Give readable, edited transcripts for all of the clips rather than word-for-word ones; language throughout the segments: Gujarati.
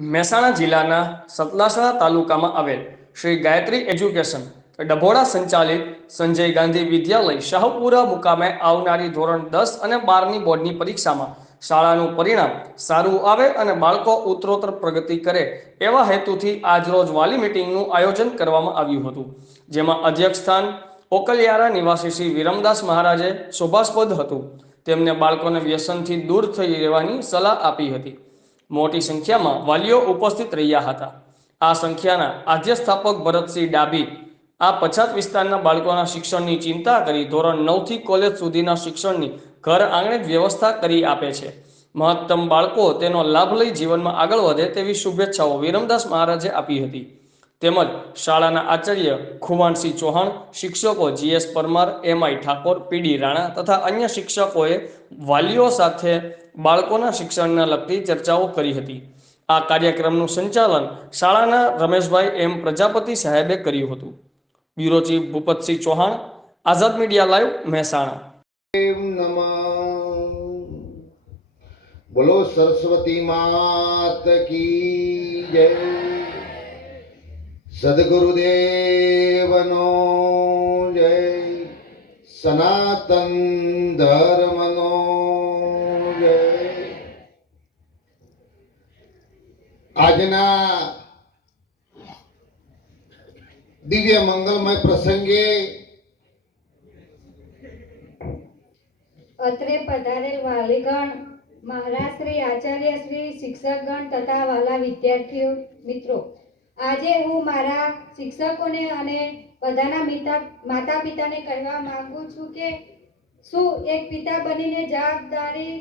મહેસાણા જિલ્લાના સતલાસણા તાલુકામાં આવેલ શ્રી ગાયત્રી એજ્યુકેશન ડભોડા સંચાલિત સંજય ગાંધી વિદ્યાલય શાહપુરા મુકામે આવનારી ધોરણ 10 અને 12ની બોર્ડની પરીક્ષામાં શાળાનું પરિણામ સારું આવે અને બાળકો ઉત્તરોત્તર પ્રગતિ કરે એવા હેતુથી આજરોજ વાલી મીટિંગનું આયોજન કરવામાં આવ્યું હતું, જેમાં અધ્યક્ષ સ્થાન ઓકલિયારા નિવાસી શ્રી વિરમદાસ મહારાજે શોભાસ્પદ હતું. તેમને બાળકોને વ્યસનથી દૂર થઈ રહેવાની સલાહ આપી હતી. મોટી સંખ્યામાં વાલીઓ ઉપસ્થિત રહ્યા હતા. આ સંખ્યાના આદ્ય સ્થાપક ભરતસિંહ ડાભી આ પછાત વિસ્તારના બાળકોના શિક્ષણની ચિંતા કરી ધોરણ 9 થી કોલેજ સુધીના શિક્ષણની ઘર આંગણે જ વ્યવસ્થા કરી આપે છે. મહત્તમ બાળકો તેનો લાભ લઈ જીવનમાં આગળ વધે તેવી શુભેચ્છાઓ વિરમદાસ મહારાજે આપી હતી. તેમજ શાળાના આચાર્ય ખુમાનસિંહ ચૌહાણ, શિક્ષકો જીએસ પરમાર, એમઆઈ ઠાકોર, પીડી રાણા તથા અન્ય શિક્ષકોએ વાલીઓ સાથે બાળકોના શિક્ષણને લગતી ચર્ચાઓ કરી હતી. આ કાર્યક્રમનું સંચાલન શાળાના રમેશભાઈ એમ પ્રજાપતિ સાહેબે કર્યું હતું. બ્યુરો ચીફ ભૂપતસિંહ ચૌહાણ, આઝાદ મીડિયા લાઈવ, મહેસાણા. બોલો સરસ્વતી માત કી જય. સદગુરુદેવનો જય. સનાતન ધર્મનો જય. આજના દિવ્ય મંગલમય પ્રસંગે અત્રે પધારેલ વાલીગણ, મહારાજશ્રી, આચાર્યશ્રી, શિક્ષકગણ તથા વાલા વિદ્યાર્થીઓ મિત્રો, આજે હું મારા શિક્ષકોને અને બધાના માતા પિતાને કહેવા માંગુ છું કે શું એક પિતા બનીને જવાબદારી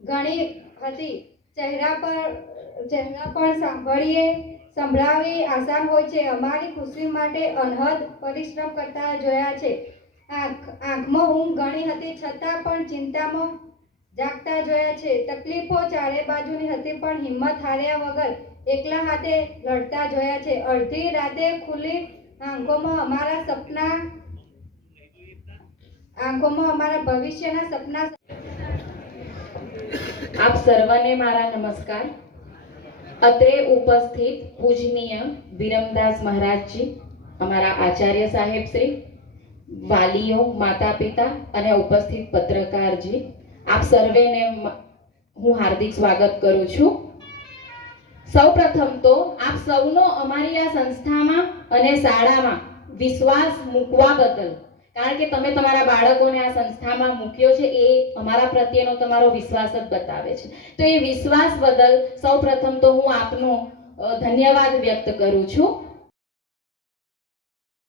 ઘણી હતી. ચહેરા પર સંભળાવી આસાન હોય છે. અમારી ખુશી માટે અનહદ પરિશ્રમ કરતા જોયા છે. આંખમાં ઊંઘ ઘણી હતી છતાં પણ ચિંતામાં જાગતા જોયા છે. તકલીફો ચારે બાજુની હતી પણ હિંમત હાર્યા વગર એકલા હાથે લડતા જોયા છે. અડધી રાતે ખુલ્લી આંખોમાં અમારા ભવિષ્યના સપના. આપ સર્વને મારા નમસ્કાર. અત્રે ઉપસ્થિત પૂજનીય વિરમદાસ મહારાજજી, અમારા આચાર્ય સાહેબ શ્રી, વાલીઓ, માતા પિતા અને ઉપસ્થિત પત્રકારજી, આપ સર્વેને હું હાર્દિક સ્વાગત કરું છું. સૌપ્રથમ તો આપ સૌનો અમારી આ સંસ્થામાં અને શાળામાં વિશ્વાસ મૂકવા બદલ, કારણ કે તમે તમારા બાળકોને આ સંસ્થામાં મૂક્યો છે એ અમારા પ્રત્યેનો તમારો વિશ્વાસ જ બતાવે છે. તો એ વિશ્વાસ બદલ સૌપ્રથમ તો હું આપનો ધન્યવાદ વ્યક્ત કરું છું.